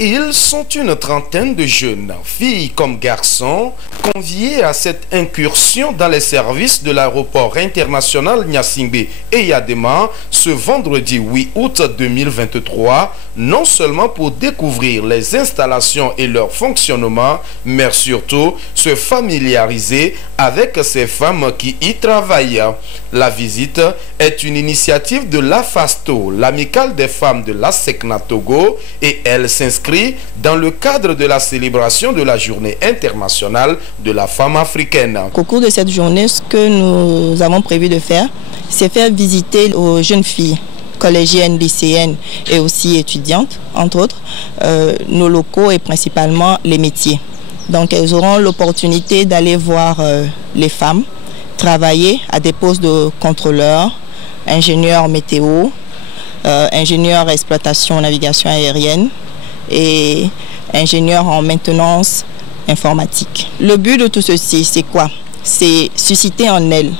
Ils sont une trentaine de jeunes, filles comme garçons, conviés à cette incursion dans les services de l'aéroport international Gnassingbé et Yadema ce vendredi 8 août 2023, non seulement pour découvrir les installations et leur fonctionnement, mais surtout se familiariser avec ces femmes qui y travaillent. La visite est une initiative de l'AFASTO, l'amicale des femmes de la SECNA Togo, et elle s'inscrit dans le cadre de la célébration de la journée internationale de la femme africaine. Au cours de cette journée, ce que nous avons prévu de faire, c'est faire visiter aux jeunes filles collégiennes, lycéennes et aussi étudiantes, entre autres, nos locaux et principalement les métiers. Donc elles auront l'opportunité d'aller voir les femmes travailler à des postes de contrôleurs, ingénieurs météo, ingénieurs exploitation navigation aérienne et ingénieurs en maintenance informatique. Le but de tout ceci, c'est quoi? C'est susciter en elles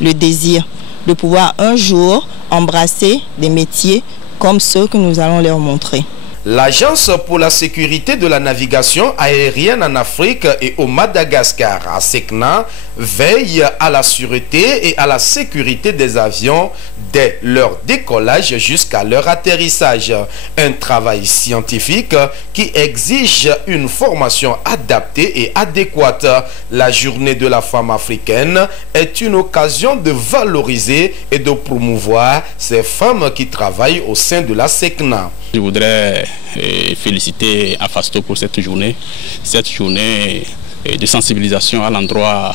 le désir de pouvoir un jour embrasser des métiers comme ceux que nous allons leur montrer. L'Agence pour la sécurité de la navigation aérienne en Afrique et au Madagascar, à SECNA, veille à la sûreté et à la sécurité des avions dès leur décollage jusqu'à leur atterrissage. Un travail scientifique qui exige une formation adaptée et adéquate. La journée de la femme africaine est une occasion de valoriser et de promouvoir ces femmes qui travaillent au sein de la SECNA. Je voudrais féliciter AFASTO pour cette journée de sensibilisation à l'endroit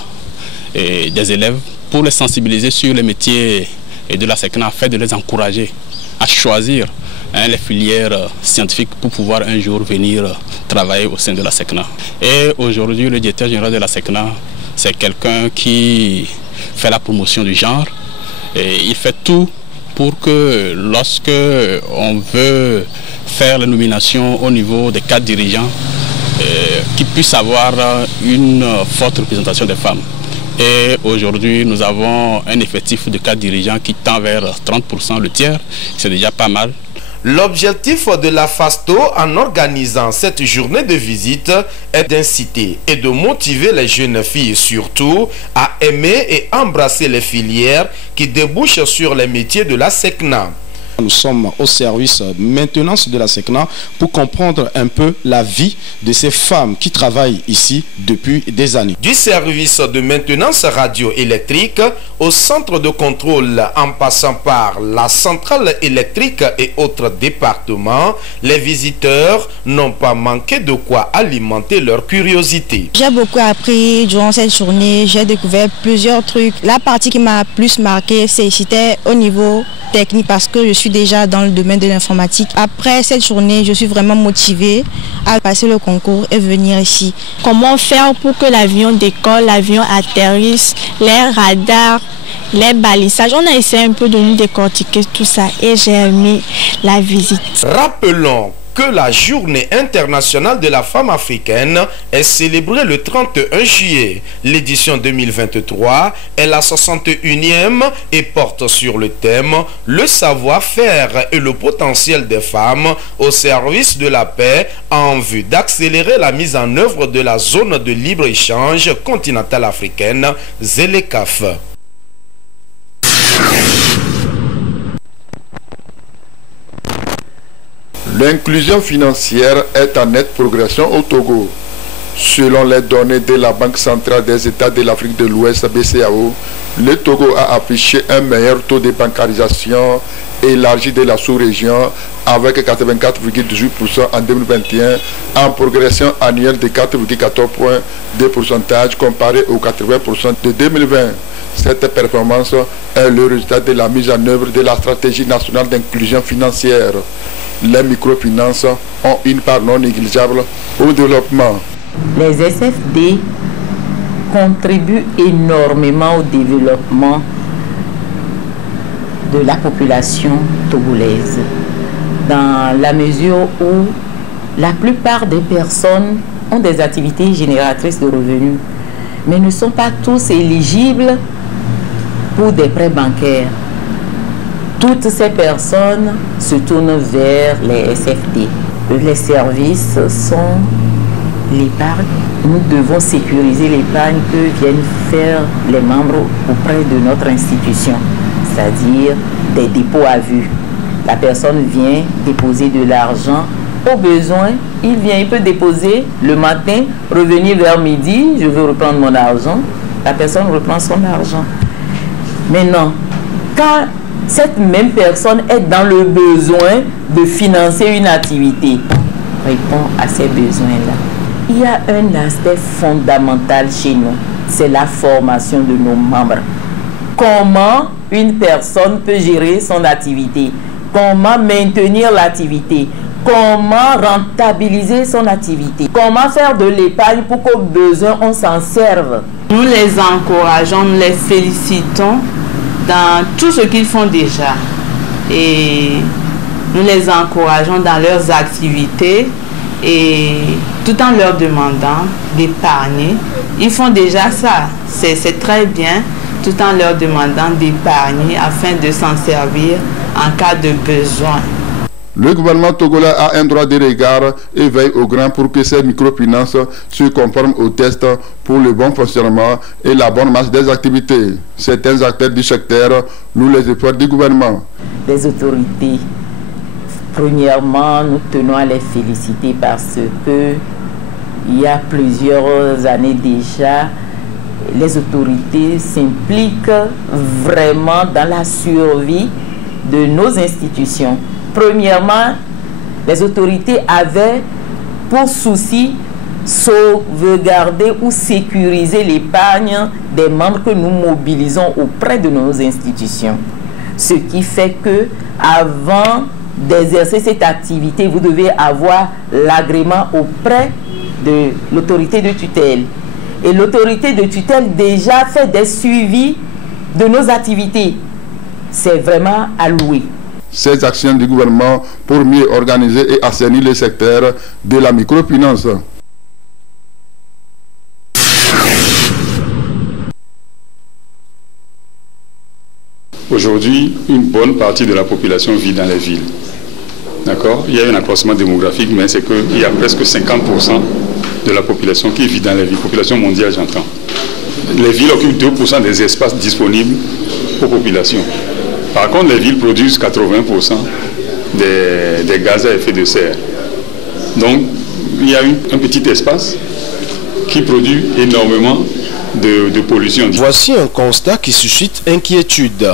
des élèves, pour les sensibiliser sur les métiers de la SECNA, afin de les encourager à choisir les filières scientifiques pour pouvoir un jour venir travailler au sein de la SECNA. Et aujourd'hui, le directeur général de la SECNA, c'est quelqu'un qui fait la promotion du genre, et il fait tout pour que lorsque on veut faire la nomination au niveau des cadres dirigeants, qu'ils puissent avoir une forte représentation des femmes. Et aujourd'hui, nous avons un effectif de cadres dirigeants qui tend vers 30%, le tiers, c'est déjà pas mal. L'objectif de la FASTO en organisant cette journée de visite est d'inciter et de motiver les jeunes filles surtout à aimer et embrasser les filières qui débouchent sur les métiers de la SECNA. Nous sommes au service de maintenance de la SECNA pour comprendre un peu la vie de ces femmes qui travaillent ici depuis des années. Du service de maintenance radioélectrique au centre de contrôle en passant par la centrale électrique et autres départements, les visiteurs n'ont pas manqué de quoi alimenter leur curiosité. J'ai beaucoup appris durant cette journée, j'ai découvert plusieurs trucs. La partie qui m'a plus marqué, c'était au niveau technique parce que je suis déjà dans le domaine de l'informatique. Après cette journée, je suis vraiment motivée à passer le concours et venir ici. Comment faire pour que l'avion décolle, l'avion atterrisse, les radars, les balisages. On a essayé un peu de nous décortiquer tout ça et j'ai aimé la visite. Rappelons que la journée internationale de la femme africaine est célébrée le 31 juillet. L'édition 2023 est la 61e et porte sur le thème « Le savoir-faire et le potentiel des femmes au service de la paix en vue d'accélérer la mise en œuvre de la zone de libre-échange continentale africaine ZLECAf ». L'inclusion financière est en nette progression au Togo. Selon les données de la Banque centrale des États de l'Afrique de l'Ouest, BCAO, le Togo a affiché un meilleur taux de bancarisation élargi de la sous-région avec 84,18% en 2021, en progression annuelle de 4,14 points de pourcentage comparé aux 80% de 2020. Cette performance est le résultat de la mise en œuvre de la stratégie nationale d'inclusion financière. Les microfinances ont une part non négligeable au développement. Les SFD contribuent énormément au développement de la population togolaise, dans la mesure où la plupart des personnes ont des activités génératrices de revenus, mais ne sont pas tous éligibles pour des prêts bancaires. Toutes ces personnes se tournent vers les SFD. les services sont l'épargne. Nous devons sécuriser l'épargne que viennent faire les membres auprès de notre institution, c'est-à-dire des dépôts à vue. La personne vient déposer de l'argent. Au besoin, il peut déposer le matin, revenir vers midi, je veux reprendre mon argent. La personne reprend son argent. Maintenant, quand cette même personne est dans le besoin de financer une activité, répond à ces besoins-là. Il y a un aspect fondamental chez nous, c'est la formation de nos membres. Comment une personne peut gérer son activité? Comment maintenir l'activité? Comment rentabiliser son activité? Comment faire de l'épargne pour qu'au besoin on s'en serve? Nous les encourageons, nous les félicitons dans tout ce qu'ils font déjà. Et nous les encourageons dans leurs activités et tout en leur demandant d'épargner. Ils font déjà ça, c'est très bien, tout en leur demandant d'épargner afin de s'en servir en cas de besoin. Le gouvernement togolais a un droit de regard et veille au grain pour que ces microfinances se conforment aux tests pour le bon fonctionnement et la bonne marche des activités. Certains acteurs du secteur louent les efforts du gouvernement. Les autorités, premièrement, nous tenons à les féliciter parce que il y a plusieurs années déjà, les autorités s'impliquent vraiment dans la survie de nos institutions. Premièrement, les autorités avaient pour souci sauvegarder ou sécuriser l'épargne des membres que nous mobilisons auprès de nos institutions. Ce qui fait que avant d'exercer cette activité, vous devez avoir l'agrément auprès de l'autorité de tutelle. Et l'autorité de tutelle déjà fait des suivis de nos activités. C'est vraiment à louer. Ces actions du gouvernement pour mieux organiser et assainir le secteur de la microfinance. Aujourd'hui, une bonne partie de la population vit dans les villes. D'accord? Il y a un accroissement démographique, mais c'est qu'il y a presque 50% de la population qui vit dans les villes, population mondiale j'entends. Les villes occupent 2% des espaces disponibles aux populations. Par contre, les villes produisent 80% des gaz à effet de serre. Donc, il y a un petit espace qui produit énormément de pollution. Voici un constat qui suscite inquiétude.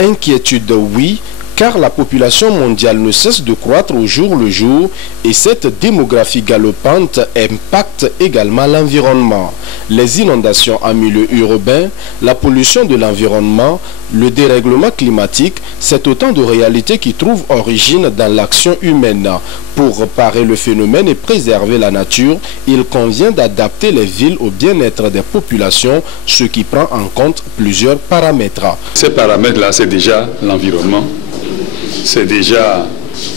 Inquiétude, oui, car la population mondiale ne cesse de croître au jour le jour et cette démographie galopante impacte également l'environnement. Les inondations en milieu urbain, la pollution de l'environnement, le dérèglement climatique, c'est autant de réalités qui trouvent origine dans l'action humaine. Pour parer le phénomène et préserver la nature, il convient d'adapter les villes au bien-être des populations, ce qui prend en compte plusieurs paramètres. Ces paramètres-là, c'est déjà l'environnement. C'est déjà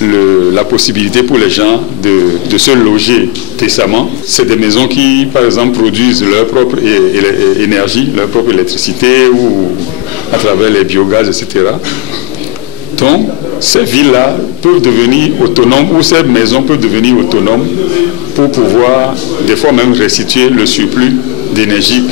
la possibilité pour les gens de se loger décemment. C'est des maisons qui, par exemple, produisent leur propre énergie, leur propre électricité ou à travers les biogaz, etc. Donc, ces villes-là peuvent devenir autonomes ou ces maisons peuvent devenir autonomes pour pouvoir, des fois même, restituer le surplus d'énergie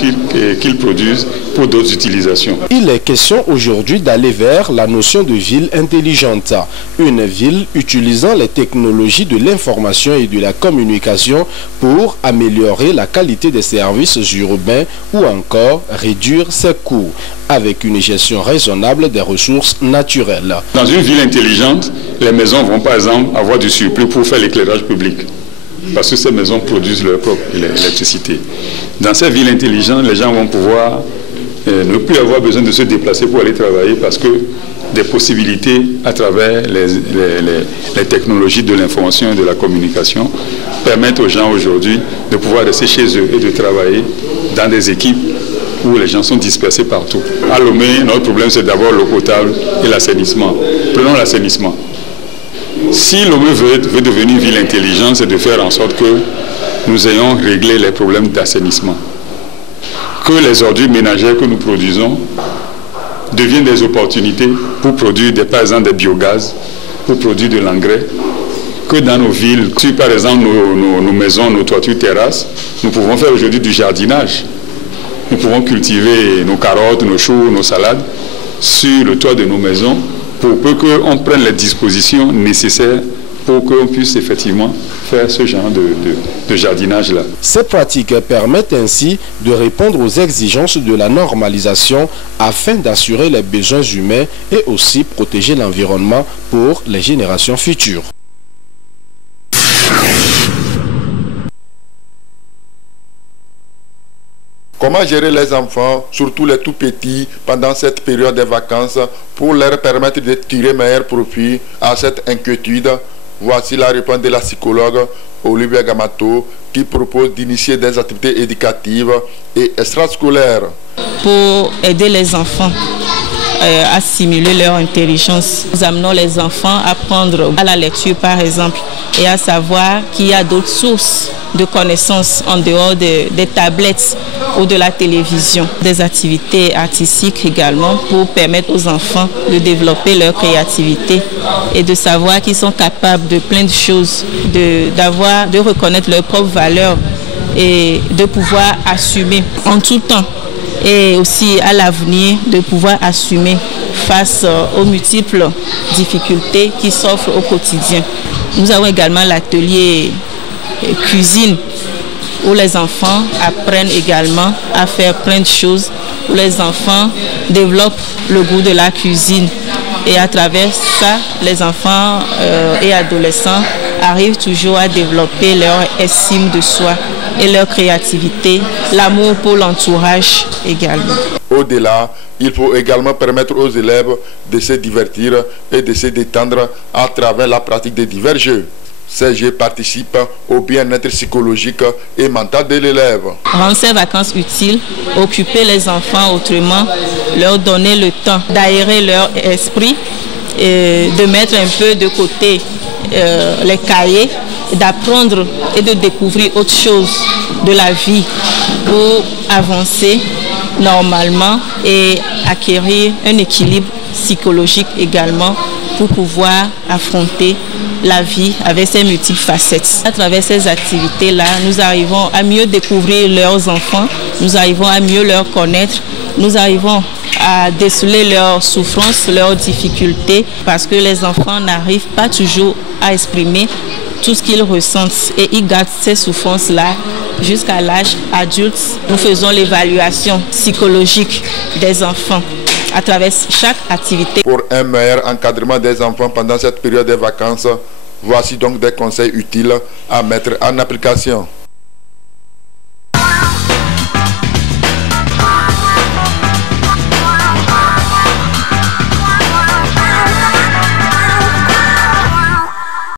qu'ils produisent pour d'autres utilisations. Il est question aujourd'hui d'aller vers la notion de ville intelligente. Une ville utilisant les technologies de l'information et de la communication pour améliorer la qualité des services urbains ou encore réduire ses coûts, avec une gestion raisonnable des ressources naturelles. Dans une ville intelligente, les maisons vont par exemple avoir du surplus pour faire l'éclairage public, parce que ces maisons produisent leur propre électricité. Dans ces villes intelligentes, les gens vont pouvoir ne plus avoir besoin de se déplacer pour aller travailler parce que des possibilités à travers les technologies de l'information et de la communication permettent aux gens aujourd'hui de pouvoir rester chez eux et de travailler dans des équipes où les gens sont dispersés partout. À Lomé, notre problème c'est d'abord l'eau potable et l'assainissement. Prenons l'assainissement. Si Lomé veut devenir ville intelligente, c'est de faire en sorte que nous ayons réglé les problèmes d'assainissement. Que les ordures ménagères que nous produisons deviennent des opportunités pour produire par exemple des biogaz, pour produire de l'engrais. que dans nos villes, sur par exemple nos maisons, nos toitures terrasses, nous pouvons faire aujourd'hui du jardinage. Nous pouvons cultiver nos carottes, nos choux, nos salades sur le toit de nos maisons pour peu qu'on prenne les dispositions nécessaires pour qu'on puisse effectivement faire ce genre de jardinage-là. Ces pratiques permettent ainsi de répondre aux exigences de la normalisation afin d'assurer les besoins humains et aussi protéger l'environnement pour les générations futures. Comment gérer les enfants, surtout les tout petits, pendant cette période des vacances pour leur permettre de tirer meilleur profit à cette inquiétude? Voici la réponse de la psychologue Olivia Gamato qui propose d'initier des activités éducatives et extrascolaires. Pour aider les enfants à stimuler leur intelligence, nous amenons les enfants à apprendre à la lecture par exemple et à savoir qu'il y a d'autres sources de connaissances en dehors des tablettes ou de la télévision. Des activités artistiques également pour permettre aux enfants de développer leur créativité et de savoir qu'ils sont capables de plein de choses, de reconnaître leurs propres valeurs et de pouvoir assumer en tout temps et aussi à l'avenir de pouvoir assumer face aux multiples difficultés qui s'offrent au quotidien. Nous avons également l'atelier cuisine où les enfants apprennent également à faire plein de choses, où les enfants développent le goût de la cuisine. Et à travers ça, les enfants et adolescents arrivent toujours à développer leur estime de soi et leur créativité, l'amour pour l'entourage également. Au-delà, il faut également permettre aux élèves de se divertir et de se détendre à travers la pratique de divers jeux. Ces jeux participent au bien-être psychologique et mental de l'élève. Rendre ces vacances utiles, occuper les enfants autrement, leur donner le temps d'aérer leur esprit, et de mettre un peu de côté les cahiers, d'apprendre et de découvrir autre chose de la vie pour avancer normalement et acquérir un équilibre psychologique également pour pouvoir affronter la vie avec ses multiples facettes. À travers ces activités-là, nous arrivons à mieux découvrir leurs enfants, nous arrivons à mieux leur connaître, nous arrivons à déceler leurs souffrances, leurs difficultés, parce que les enfants n'arrivent pas toujours à exprimer tout ce qu'ils ressentent et ils gardent ces souffrances-là jusqu'à l'âge adulte. Nous faisons l'évaluation psychologique des enfants à travers chaque activité. Pour un meilleur encadrement des enfants pendant cette période des vacances, voici donc des conseils utiles à mettre en application.